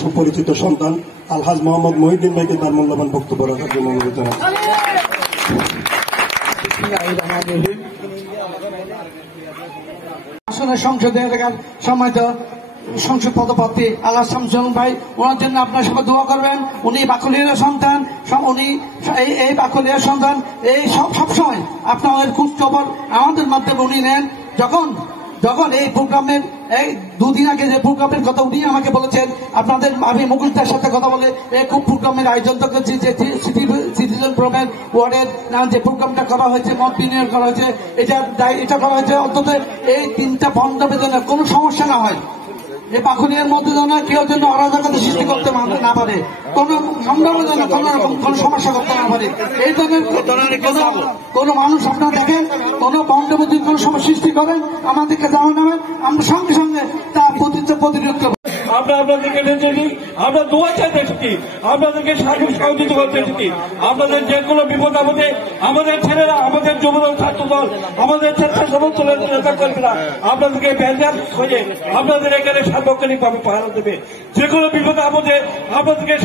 সুপরিচিত সন্তান আলহাজ মোহাম্মদ মহিউদ্দিন ভাইকে তার মূল্যবান বক্তব্য রাখার জন্য অনুরোধ জানাচ্ছি। আসলে সংসদে এলাকার সম্মানিত সংসদ পদপ্রার্থী আল্লাহ শামসুল ভাই, ওনার জন্য আপনার সবাই দোয়া করবেন। উনি বাকলিয়ার সন্তান, উনি এই বাকলিয়ার সন্তান, এই সবসময় আপনাদের খোঁজ খবর আমাদের মাধ্যমে উনি নেন। যখন এই প্রোগ্রামের এই দুদিন আগে যে প্রোগ্রামের কথা উনি আমাকে বলেছেন, আপনাদের আমি মুকুলদার সাথে কথা বলে এই খুব প্রোগ্রামের আয়োজন করেছি, যে সিটিজেন প্রোগ্রাম ওয়ার্ডের যে প্রোগ্রামটা করা হয়েছে, মত বিনিয়োগ করা হয়েছে, এটা করা হয়েছে অন্তত এই 3টা মণ্ডপের জন্য কোনো সমস্যা না হয়। এই পাখুনিয়ার মধ্যে যেন কেউ যেন অরাজকতা সৃষ্টি করতে না পারে, কোন মণ্ডপের জন্য কোন রকম কোন সমস্যা করতে না পারে। এই ধরনের কোন মানুষ আপনারা দেখেন কোন মণ্ডপে যদি কোন সমস্যা সৃষ্টি করেন আমাদেরকে জানাবেন, আমরা সঙ্গে সঙ্গে তা প্রতিরোধ করবো। আমরা আপনাদেরকে এসেছি, আমরা দোয়া চাইতে এসেছি, আপনাদেরকে সহযোগিতা করতে এসেছি। আপনাদের যে কোনো বিপদ আপদে আমাদের ছেলেরা, আমাদের যুবদল, ছাত্রদল, আমাদের স্বেচ্ছাসেবক দলের নেতা কর্মীরা আপনাদেরকে ব্যাজার খোঁজে আপনাদের এখানে সার্বক্ষণিকভাবে পাহারা দেবে। যে কোনো বিপদ আপদে আপনাদেরকে